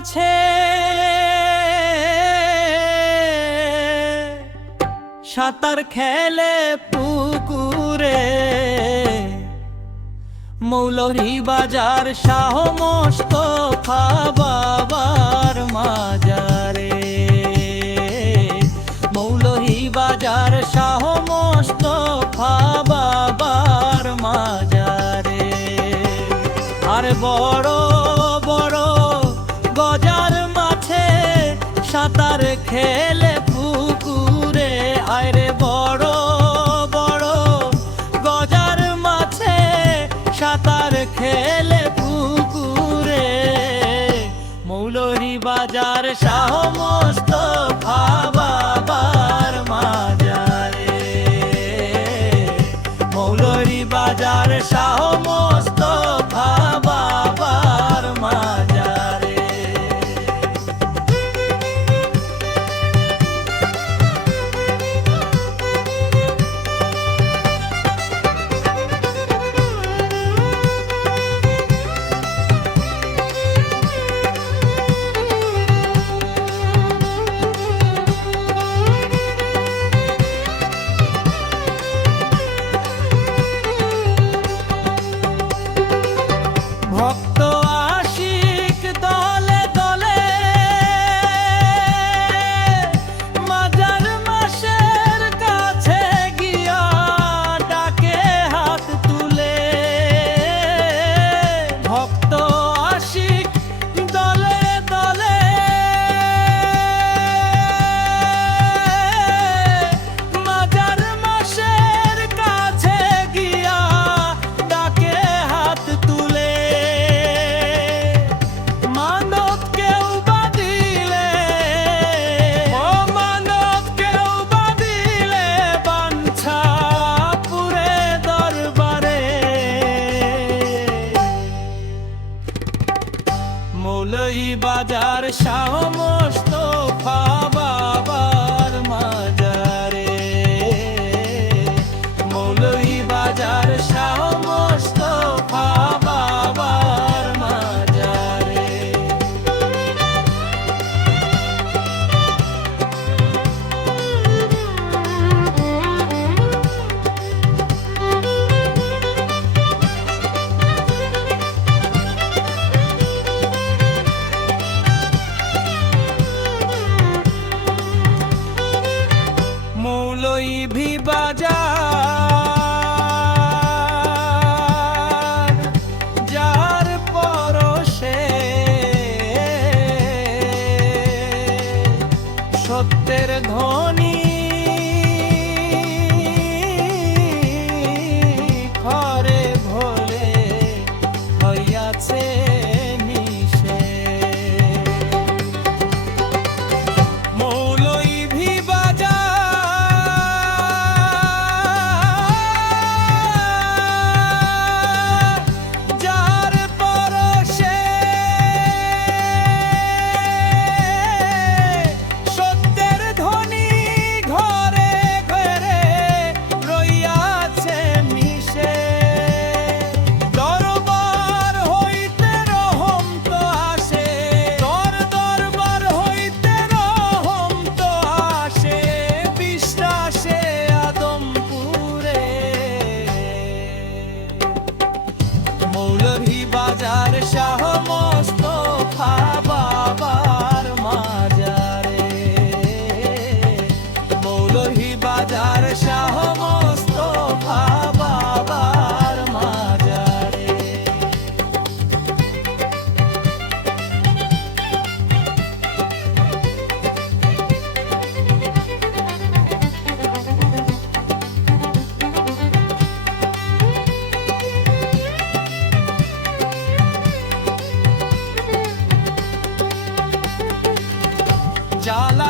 মাছে সাঁতার খেলে পুকুরে, মৌলভীবাজার শাহ মোস্তফা বাবার মাজারে। মৌলভীবাজার শাহ মোস্তফা বাবার মাজারে। আর বড় বড় গজার মাছে সাঁতার খেলে পুকুরে, আরে বড় বড় গজার মাছে সাঁতার খেলে পুকুরে। মৌলভীবাজার শাহ মোস্তফা বাবার মাজারে। মৌলভীবাজার শাহ মোস্তফা বাবার মাজারে। ভক্ত আশিক দলে দলে মাজার মাসের কাছে গিয়া ডাকে হাত তুলে। ভক্ত আশিক দলে দলে মাজার মাসের কাছে গিয়া ডাকে হাত তুলে। মৌলভীবাজার শাহ মোস্তফা বাবার মাজারে। মৌলভীবাজার শাহ মোস্তফা বাবার মাজারে। মৌলভীবাজার যার পরশে সত্যের ধ্বনি ঘরে ভোলে হইয়াছে নিশে। মৌলভীবাজার শাহ মোস্তফা বাবার মাজারে। মৌলভীবাজার শাহ মোস্তফা বাবার মাজারে। জ্বালা